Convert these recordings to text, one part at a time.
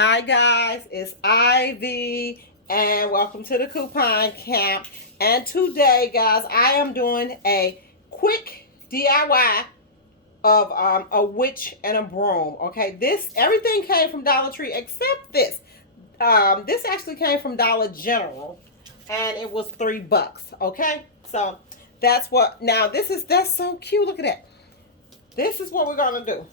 Hi guys, it's Ivy and welcome to the coupon camp. And today guys, I am doing a quick DIY of a witch and a broom. Okay, everything came from Dollar Tree except this. This actually came from Dollar General and it was $3. Okay, so that's so cute. Look at that. This is what we're gonna do.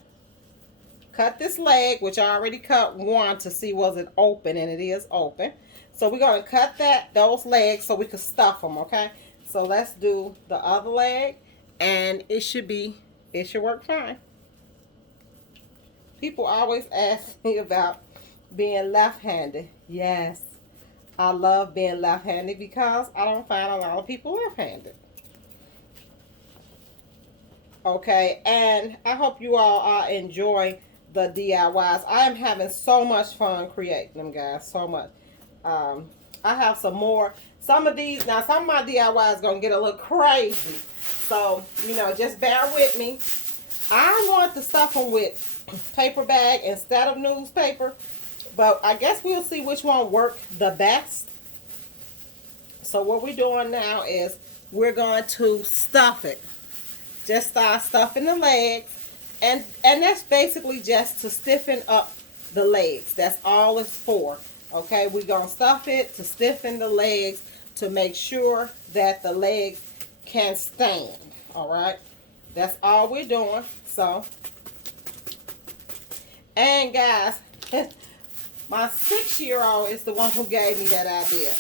Cut this leg, which I already cut one to see was it open, and it is open. So we're going to cut those legs so we can stuff them, okay? So let's do the other leg, and it should work fine. People always ask me about being left-handed. Yes, I love being left-handed because I don't find a lot of people left-handed. Okay, and I hope you all enjoy the DIYs. I am having so much fun creating them, guys. So much. I have some more. Some of my DIYs gonna get a little crazy. So, just bear with me. I want to stuff them with paper bag instead of newspaper. But I guess we'll see which one worked the best. So what we're doing now is we're going to stuff it. Just start stuffing the legs. And that's basically just to stiffen up the legs. That's all it's for. Okay, we're going to stuff it to stiffen the legs to make sure that the legs can stand. All right, that's all we're doing. So, and guys, my 6-year-old is the one who gave me that idea.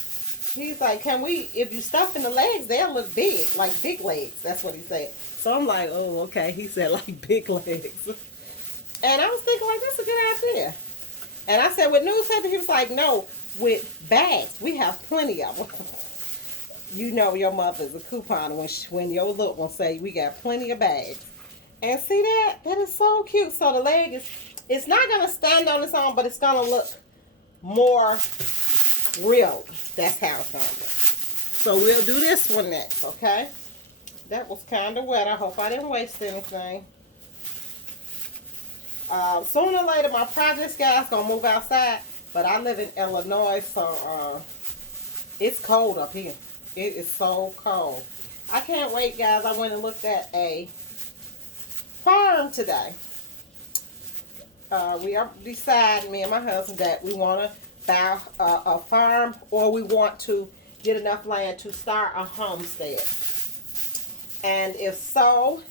He's like, if you stuff in the legs, they'll look big, like big legs. That's what he said. So I'm like, oh, okay. He said like big legs. And I was thinking like, that's a good idea. And I said, with newspaper, he was like, no, with bags. We have plenty of them. You know your mother's a couponer when your little one say, we got plenty of bags. And see that? That is so cute. So the leg it's not going to stand on its own, but it's going to look more real. That's how it's going to look. So we'll do this one next, okay? That was kind of wet. I hope I didn't waste anything. Sooner or later, my project guy's going to move outside. But I live in Illinois, so it's cold up here. It is so cold. I can't wait, guys. I went and looked at a farm today. We are deciding, me and my husband, that we want to buy a farm, or we want to get enough land to start a homestead. And if so,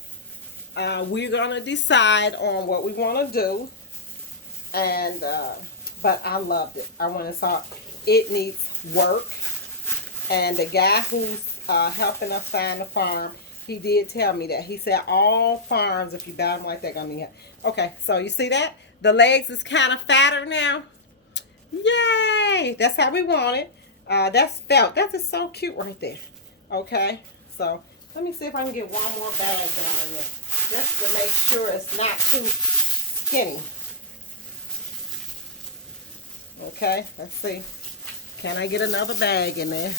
we're going to decide on what we want to do. And, but I loved it. I went and saw it needs work. And the guy who's helping us find the farm, he did tell me that. He said all farms, if you buy them like that, going to need. Okay, so you see that? The legs is kind of fatter now. Yay! That's how we want it. That's felt. That is so cute right there. Okay, so let me see if I can get one more bag down in there, just to make sure it's not too skinny. Okay, let's see. Can I get another bag in there?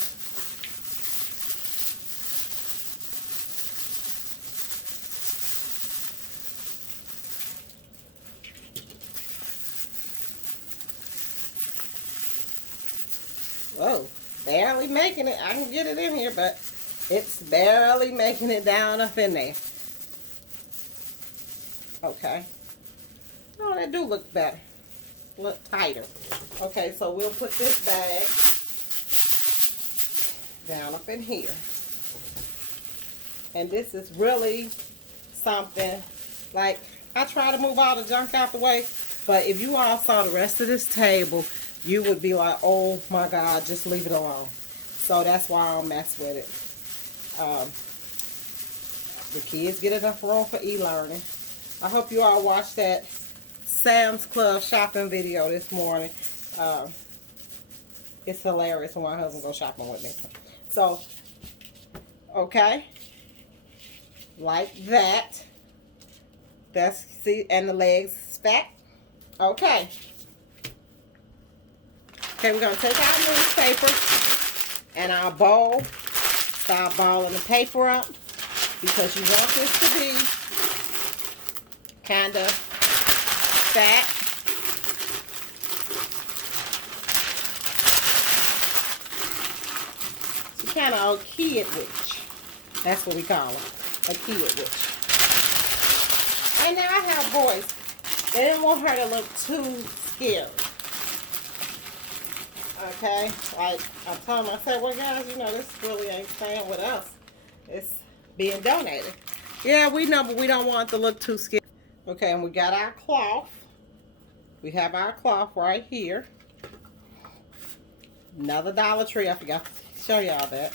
Whoa, barely making it. I can get it in here, but it's barely making it down up in there. Okay. Oh, that do look better. Look tighter. Okay, so we'll put this bag down up in here. And this is really something, like, I try to move all the junk out the way, but if you all saw the rest of this table, you would be like, oh my God, just leave it alone. So that's why I don't mess with it. The kids get enough room for e-learning. I hope you all watched that Sam's Club shopping video this morning. It's hilarious when my husband goes shopping with me. So, okay, like that. And the legs is fat. Okay. Okay, we're going to take our newspaper and our bowl. Start balling the paper up, because you want this to be kind of fat. kind of a kid witch. That's what we call her, a kid witch. And now I have boys. They didn't want her to look too scary. Okay, like I told them, I said, well guys, you know, this really ain't staying with us. It's being donated. Yeah, we know, but we don't want it to look too scary. Okay, and we got our cloth. We have our cloth right here. Another Dollar Tree. I forgot to show y'all that.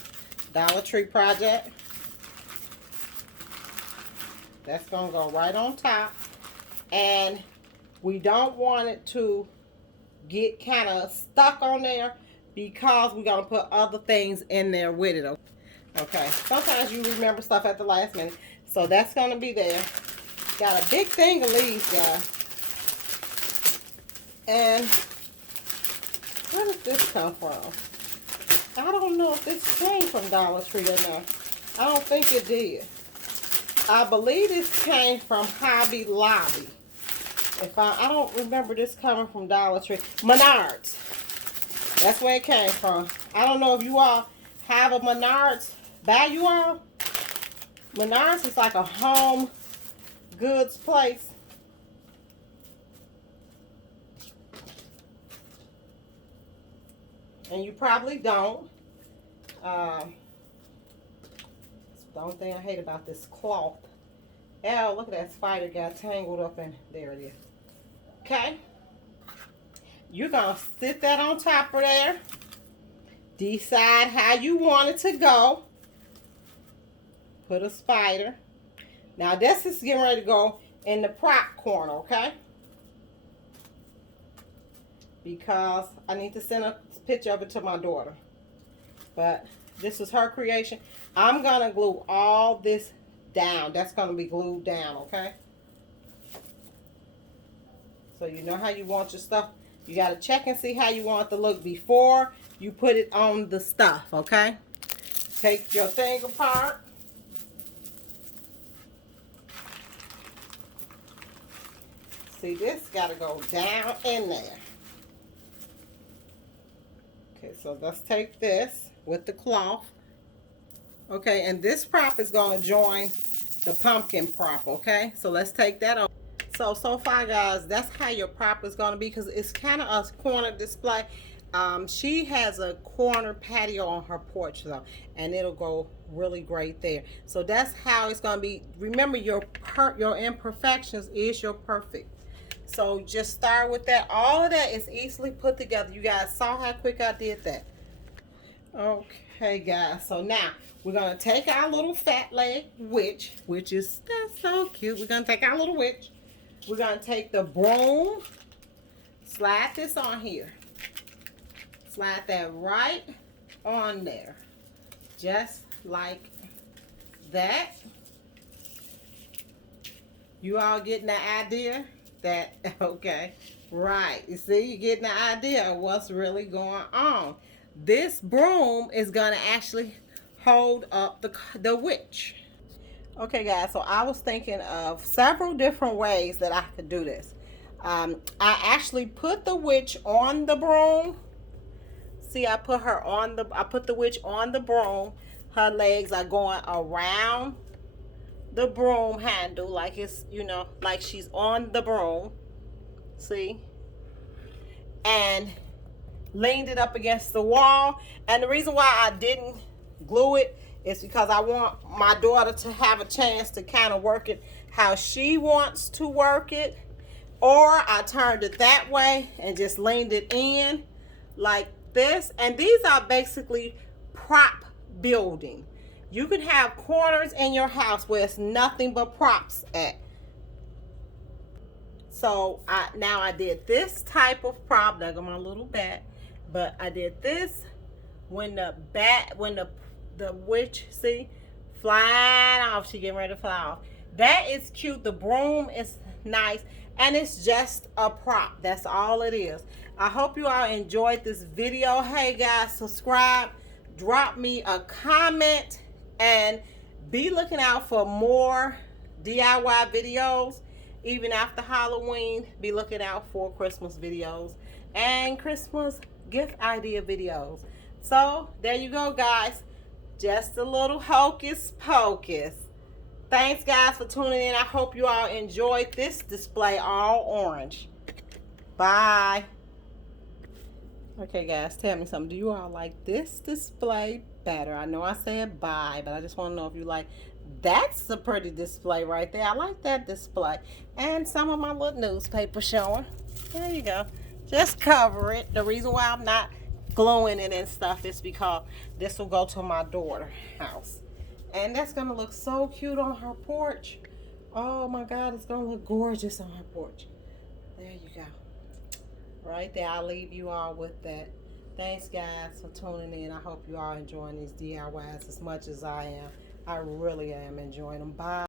Dollar Tree project. That's going to go right on top. And we don't want it to get kind of stuck on there because we're going to put other things in there with it. Okay. Sometimes you remember stuff at the last minute. So that's going to be there. Got a big thing of leaves, guys. And where did this come from? I don't know if this came from Dollar Tree or not. I don't think it did. I believe this came from Hobby Lobby. If I don't remember this coming from Dollar Tree. Menards. That's where it came from. I don't know if you all have a Menards by you all. Menards is like a home goods place. And you probably don't. The only thing I hate about this cloth. Oh, look at that spider got tangled up in there. It is. Okay. You're going to sit that on top of there. Decide how you want it to go. Put a spider. Now this is getting ready to go in the prop corner, okay? Because I need to send a picture of it to my daughter. But this is her creation. I'm going to glue all this down. That's going to be glued down, okay? So you know how you want your stuff. You got to check and see how you want it to look before you put it on the stuff, okay? Take your thing apart. See, this got to go down in there. Okay, so let's take this with the cloth. Okay, and this prop is going to join the pumpkin prop, okay? So let's take that off. So far, guys, that's how your prop is going to be because it's kind of a corner display. She has a corner patio on her porch, though, and it'll go really great there. So that's how it's going to be. Remember, your imperfections is your perfect. So just start with that. All of that is easily put together. You guys saw how quick I did that. Okay, guys. So now we're going to take our little fat leg witch, which is that's so cute. We're going to take our little witch. We're going to take the broom. Slide this on here. Slide that right on there. Just like that. You all getting the idea? That okay, right? You see, you're getting the idea of what's really going on. This broom is gonna actually hold up the witch. Okay, guys. So I was thinking of several different ways that I could do this. I actually put the witch on the broom. See, I put the witch on the broom. Her legs are going around the broom handle like it's, you know, like she's on the broom. See? And leaned it up against the wall. And the reason why I didn't glue it is because I want my daughter to have a chance to kind of work it how she wants to work it. Or I turned it that way and just leaned it in like this. And these are basically prop building. You can have corners in your house where it's nothing but props at. So now I did this type of prop. There go my little bat. But I did this when the witch, see, flying off. She getting ready to fly off. That is cute. The broom is nice. And it's just a prop. That's all it is. I hope you all enjoyed this video. Hey guys, subscribe. Drop me a comment. And be looking out for more DIY videos. Even after Halloween, be looking out for Christmas videos and Christmas gift idea videos. So there you go, guys. Just a little hocus pocus. Thanks, guys, for tuning in. I hope you all enjoyed this display all orange. Bye. Okay, guys, tell me something. Do you all like this display better? I know I said bye, but I just want to know if you like. That's a pretty display right there. I like that display. And some of my little newspaper showing. There you go. Just cover it. The reason why I'm not gluing it and stuff is because this will go to my daughter's house. And that's going to look so cute on her porch. Oh my God, it's going to look gorgeous on her porch. There you go. Right there, I'll leave you all with that. Thanks, guys, for tuning in. I hope you all enjoying these DIYs as much as I am. I really am enjoying them. Bye.